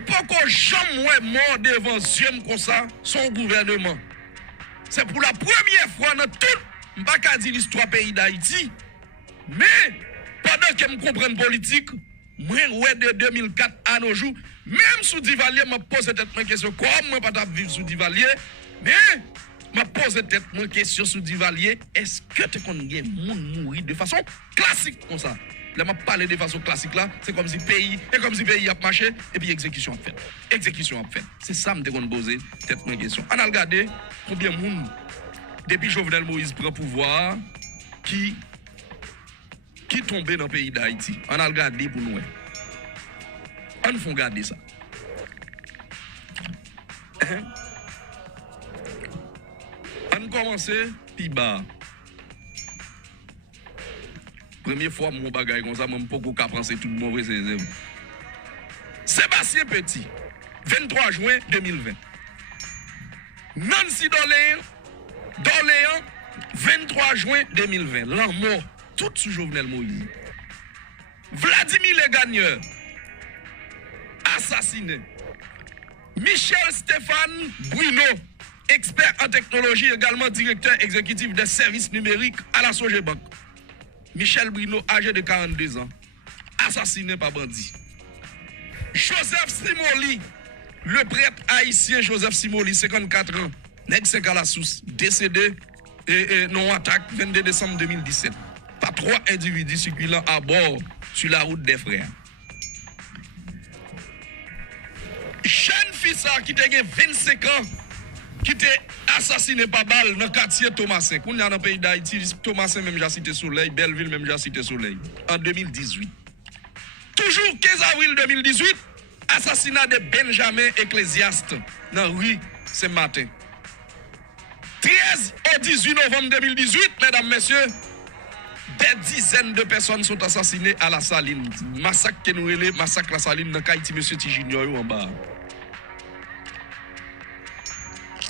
Pas qu'on jamais mort devant yeux comme ça, son gouvernement. C'est pour la première fois dans toute, pas qu'à dire l'histoire pays d'Haïti, mais pendant que je comprends politique, moi, ouais, de 2004 à nos jours, même sous Duvalier, je me pose cette question, comment moi pas vivre sous Duvalier, mais je me pose cette question sous Duvalier, est-ce que tu connais mourir de façon classique comme ça? Là, je parle de façon classique là, c'est comme si pays a marché et puis exécution a fait. Exécution a fait. C'est ça que je me pose cette question. On a regardé combien de monde, depuis Jovenel Moïse prend pouvoir, qui tombé dans le pays d'Haïti. On a regardé pour nous. On faut regarder ça. On commence puis bas. Première fois mon bagage comme ça, même pas qu'à penser tout le mauvais c'est. Sébastien Petit, 23 juin 2020. Nancy Doléan, 23 juin 2020. L'an mort, tout sous Jovenel Moïse. Vladimir Le Gagneur, assassiné. Michel Stéphane Bruno, expert en technologie, également directeur exécutif des services numériques à la Sogebank. Michel Bruno, âgé de 42 ans, assassiné par bandit. Joseph Simoli, le prêtre haïtien Joseph Simoli, 54 ans, nèg 5 à la source, décédé et non attaque 22 décembre 2017 par 3 individus circulant à bord sur la route des frères. Jeune fils qui a 25 ans, qui était assassiné par balle dans le quartier Thomasin. Quand on est dans le pays d'Haïti, Thomasin même j'ai cité Soleil, Belleville même j'ai cité Soleil, en 2018. Toujours 15 avril 2018, assassinat de Benjamin Ecclésiaste dans la rue Saint-Martin. 13 au 18 novembre 2018, mesdames, messieurs, des dizaines de personnes sont assassinées à la Saline. Massacre que nous relève, massacre la Saline dans Haïti, monsieur T. Junior en bas.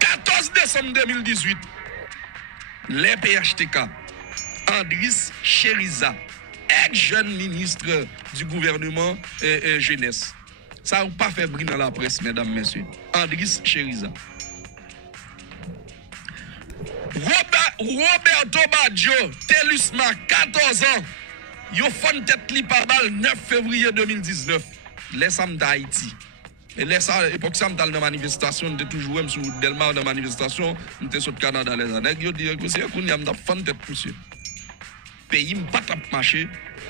14 décembre 2018, les PHTK, Andris Chériza, ex-jeune ministre du gouvernement jeunesse. Ça n'a pas fait bruit dans la presse, mesdames, messieurs. Andris Chériza. Roberto Baggio, Telusma, 14 ans. Yo fon tête li par balle 9 février 2019. Les Sam d'Haïti. Et les ça, époque ça, dans la manifestation, on était toujours même sous Delmar dans la manifestation, on était sur le Canada les années. Yo dit que c'est qu'on y a fon tête monsieur. Pays m'pas tap marché,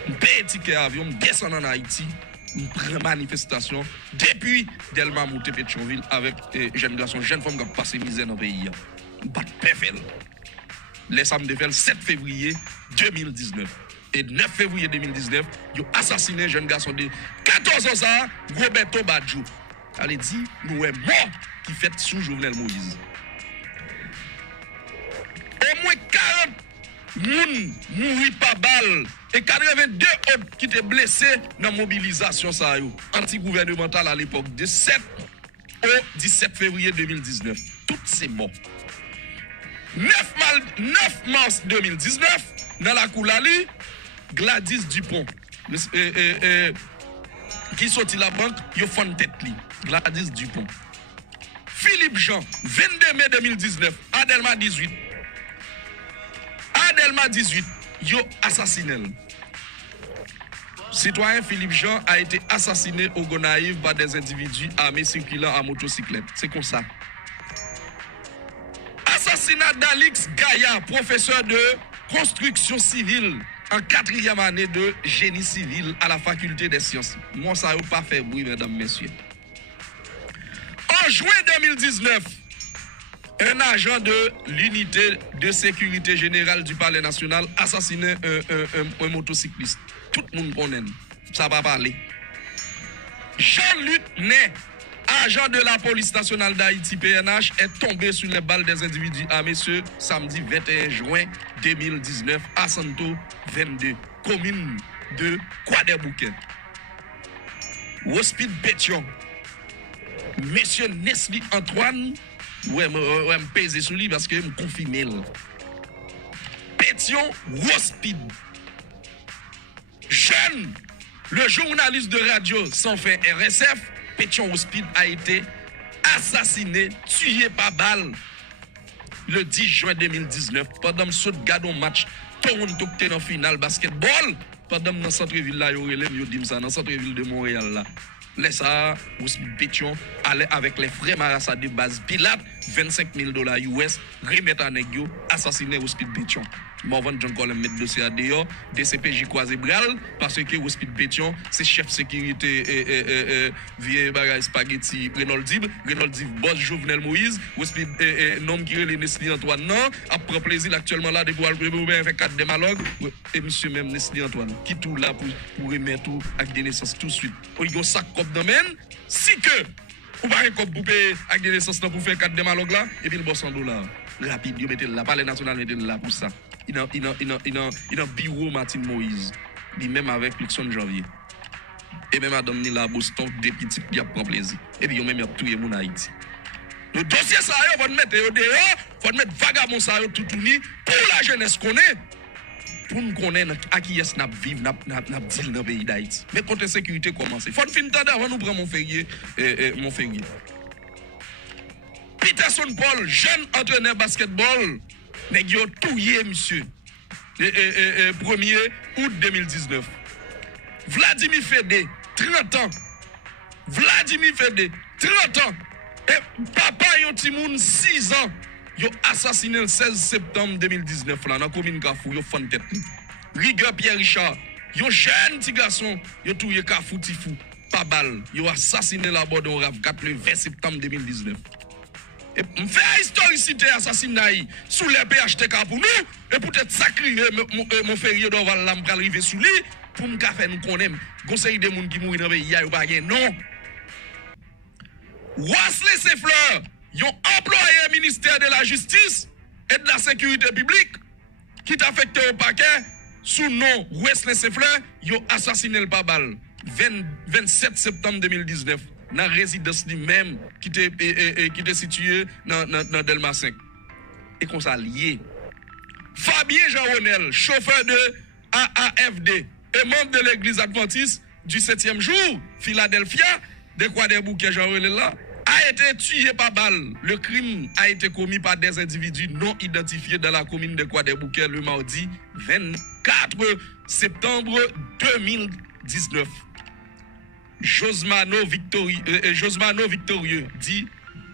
m'paye ticket avion, descend en Haïti, m'prend manifestation depuis Delmar monté Pétionville avec jeunes garçons, jeunes femmes qui ont passé misère dans le pays. M'pas perfect. Les Sam de le 7 février 2019. Et 9 février 2019, ils ont assassiné un jeune garçon de 14 ans, ça, Roberto Baggio. Elle dit, nous sommes morts qui fait sous Jovenel Moïse. Au moins 40 personnes mourent par balle et 82 autres qui étaient blessés dans la mobilisation anti-gouvernementale à l'époque de 7 au 17 février 2019. Toutes ces morts. 9 mars 2019, dans la Koulali, Gladys Dupont, qui sortit la banque, il a tête li. Gladys Dupont. Philippe Jean, 22 mai 2019, Adelma 18. Adelma 18, il a assassiné. Citoyen Philippe Jean a été assassiné au Gonaïve par des individus armés circulant à motocyclette. C'est comme ça. Assassinat d'Alix Gaïa, professeur de construction civile en 4e année de génie civil à la faculté des sciences. Moi, ça n'a pas fait bruit, mesdames, messieurs. En juin 2019, un agent de l'unité de sécurité générale du Palais national assassiné un motocycliste. Tout le monde connaît. Ça va parler. Jean-Luc Ney, agent de la police nationale d'Haïti PNH, est tombé sous les balles des individus armés ce samedi 21 juin 2019 à Santo 22, commune de Croix-des-Bouquets. Hospice Pétion. Monsieur Nesli Antoine, me pèse sur lui parce que me confirme. Pétion Hospice. Jeune, le journaliste de radio sans fin RSF, Pétion Hospital a été assassiné, tué par balle le 10 juin 2019 pendant que nous regardons match Toronto qui était en finale basketball pendant dans centre-ville là yo dit ça dans centre-ville de Montréal là. Laisse ça, Hospital Pétion allait avec les frères Marassa de base Pilate, $25,000 US, remettre à Negio, assassiner Hospital Pétion. Morvan John Colem met dossier à dehors, DCPJ croisé bral, parce que Hospital Pétion, c'est chef sécurité, vieux bagage spaghetti, Renaud Dib, boss Jovenel Moïse, Hospital, nom qui est Nestlé Antoine, non, après plaisir actuellement là, depuis le fait 4 démalogues, et monsieur même Nestlé Antoine, qui tout là pour remettre tout avec des naissances tout de suite. Il y a un sac comme domaine, si que, ou pas un cop pour payer avec des naissances pour faire 4 démalogues là, et puis le boss en $, rapide, il mettez là, palais national mettez là pour ça. Il a bureau Martin Moïse, il même avec Luxon Janvier. Et même Adam Nila Boston, des petits qui a pris plaisir. Et puis, il même a tué mon Haïti. Le dossier, ça, il faut mettre dehors, il faut mettre vagabond, ça, tout uni, pour la jeunesse qu'on est, pour nous connaître à qui est-ce qu'on vivre, n'a dit dans le pays d'Haïti. Mais quand la sécurité commence, il faut finir avant nous prendre mon février. Peterson Paul, jeune entraîneur basketball, nèg yo touye monsieur. 1er août 2019. Vladimir Fede, 30 ans. Vladimir Fede, 30 ans. Et papa yon timoun 6 ans. Yo assassiné le 16 septembre 2019 là dans commune Kafou, yo fan tête. Rigueur Pierre Richard, yo jeune petit garçon, yo touye Kafou Tifou, pas balle. Yo assassiné la bord d'un RAV4 le 20 septembre 2019. Et on fait historicité assassinat sous les PHTK pour nous et peut-être sacrifier mon férié d'Oval là pour arriver sous lui pour me faire nous connaître conseil des gens qui mourent dans le pays ou pas non. Wesley Sefleur, yon employé ministère de la justice et de la sécurité publique qui t'a affecté au paquet sous nom Wesley Sefleur, yon assassiné le pas balle 27 septembre 2019. Dans la résidence lui-même qui était située dans Delma 5. Et qu'on s'est lié. Fabien Jean-Ronel, chauffeur de AAFD et membre de l'église adventiste du 7e jour, Philadelphia, de Croix-des-Bouquets Jean-Ronel là, a été tué par balle. Le crime a été commis par des individus non identifiés dans la commune de Croix-des-Bouquets le mardi 24 septembre 2019. Josmano Victorieux dit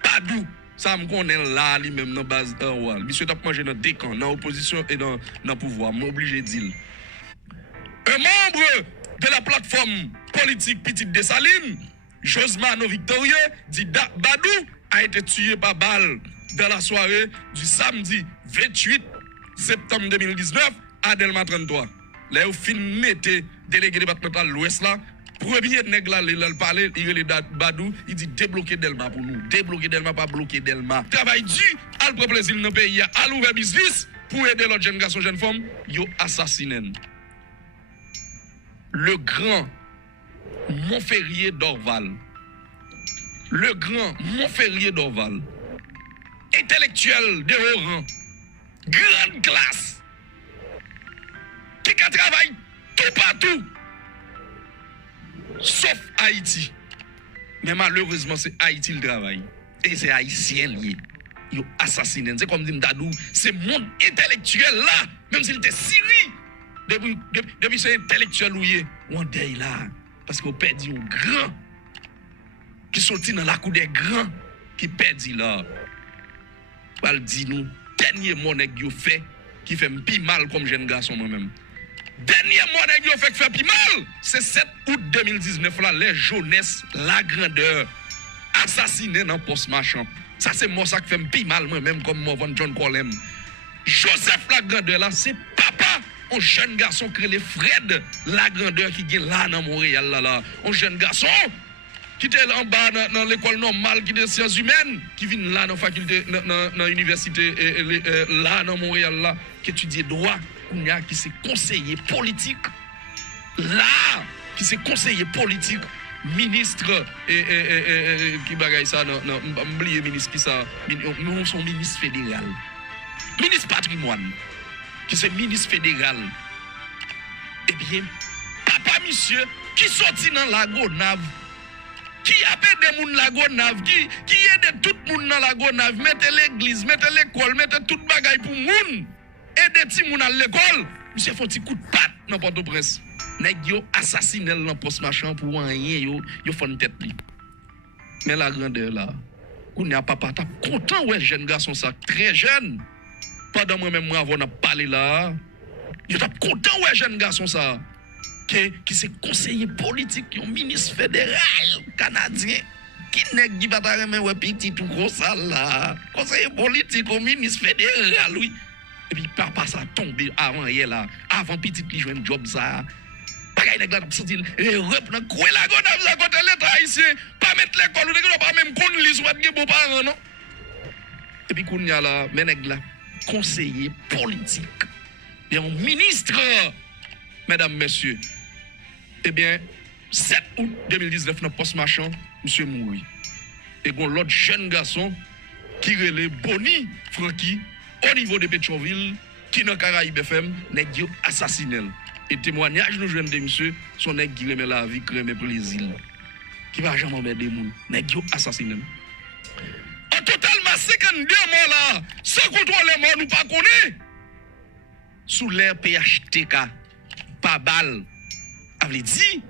Badou, ça me connaît là lui-même dans base d'un monsieur t'a mangé dans deux camps, dans opposition et dans pouvoir, m'obligé dire. Un membre de la plateforme politique Petite Dessalines, Josmano Victorieux dit Badou a été tué par balle dans la soirée du samedi 28 septembre 2019 à Delma 33. Là où film était délégué départemental l'Ouest là. Premier nèg là, il parle, il est Badou, il dit débloquer Delma pour nous. Débloquer Delma, pas bloquer Delma. Travail dû, à le plaisir dans le pays, à l'ouvrir business pour aider l'autre jeune garçon, jeune femme, yo assassiné. Le grand Montferrier d'Orval. Le grand Montferrier d'Orval. Intellectuel de haut rang. Grande classe. Qui a travaillé tout partout. Sauf Haïti. Mais malheureusement, c'est Haïti le travail. Et c'est Haïtien lié. Ils ont assassiné. C'est comme dit Dadou, c'est monde intellectuel là, même s'il était Syrie. Depuis c'est intellectuel lié, on deuil là. Parce qu'on perdu un grand qui sorti dans la cour des grands qui perdu là. Pas dit nous, dernier monnaie que fait qui fait plus mal comme jeune garçon moi-même. Dernier monnaie qui fait plus mal, c'est 7 août 2019 là, les jeunesses, la grandeur, assassinés dans poste marchand. Ça c'est moi ça qui fait plus mal moi-même comme Morvan John Colem. Joseph la grandeur là, c'est papa, un jeune garçon qui est Fred la grandeur qui est là dans Montréal là. Un jeune garçon qui était là en bas dans l'école normale qui est des sciences humaines, qui vient là dans la faculté, dans l'université là dans Montréal là, qui étudie droit. Qui s'est conseiller politique là qui s'est conseiller politique ministre qui bagaille ça non oublier ministre qui ça nous sommes ministre fédéral ministre patrimoine qui c'est ministre fédéral eh bien papa monsieur qui sorti dans la Gonave qui appelle des moun la Gonave, qui aide tout le monde dans la Gonave, mettez l'église, mettez l'école, mettez tout bagaille pour moun, aidez ti moun à l'école, monsieur faut ti coup de patte dans Port-au-Prince. Nèg yo assassiné dans poste machin pour rien yo font tête li. Mais la grandeur là, on n'a pas content ouais jeune garçon ça très jeune. Pendant moi même moi avant n'a parlé là, yo t'a content ouais jeune garçon ça qui c'est conseiller politique, un ministre fédéral canadien. Qui nèg qui va ta remen ouais petit tout gros ça là. Conseiller politique au ministre fédéral oui. Et puis papa ça tombé avant hier là, avant petit li joine job ça. Bagay nèg la senti reprend quoi la Gonave ça côté l'état haïtien, pas mettre l'école ou pas même kon li soit gen bon parent non. Et puis kounya là mais nèg la conseiller politique. Et un ministre mesdames messieurs. Eh bien 7 août 2019 dans poste marchand monsieur mouri. Et gon l'autre jeune garçon qui relève Boni Francky au niveau de Pétionville qui dans Caraïbes FM nèg yo assassiné. Et témoignage nous jeunes de monsieur son nèg qui remet la vie, qui remet plaisir. Qui va jamais emmerder moun. Nèg yo assassiné. En totalement 52 morts là, sans contrôler mort nous pas connaît. Sous l'air PHTK, pas balle. Avait dit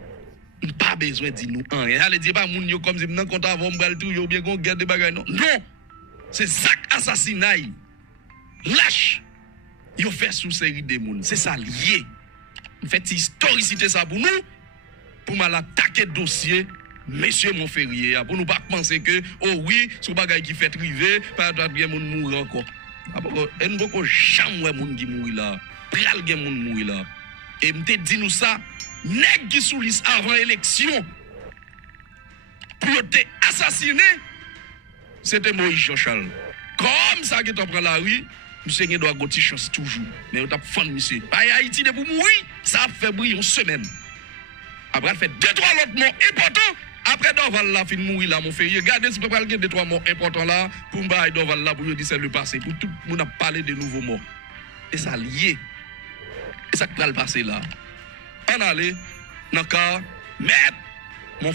pas besoin de dire nous rien. Elle dit pas moun yo comme si nan compte avant m'bral tout yo bien gon guerre de bagay non. Non. C'est Zach assassinat. Lâche. Yo fait sous série de moun. C'est ça lié. En fait, historicité ça pour nous, pour mal attaquer le dossier, monsieur Montferrier, pour nous pas penser que, oh oui, ce bagay qui fait river, pas de bien moun mourir encore. Et nous ne jamais moun qui mourir là, pral gen moun mourir là. Et m'te dit nous ça, nèg qui sous liste avant élection, pour te assassiner, c'était Moïse Jean-Charles. Comme ça qui t'en prend la rue, monsieur doit gagner chance toujours. Mais on t'a fan monsieur. Haïti de pour mourir, ça a fait briller une semaine. Après, il fait 2-3 autres morts importants. Après, Dorval là, fin mourir là, mon frère. Regardez si vous pouvez 2-3 morts importants là, pour me Dorval là, pour dire c'est le passé. Pour tout le monde a parlé de nouveaux morts. Et ça lié. Et ça va le passer là. On allait dans le cas, mettre mon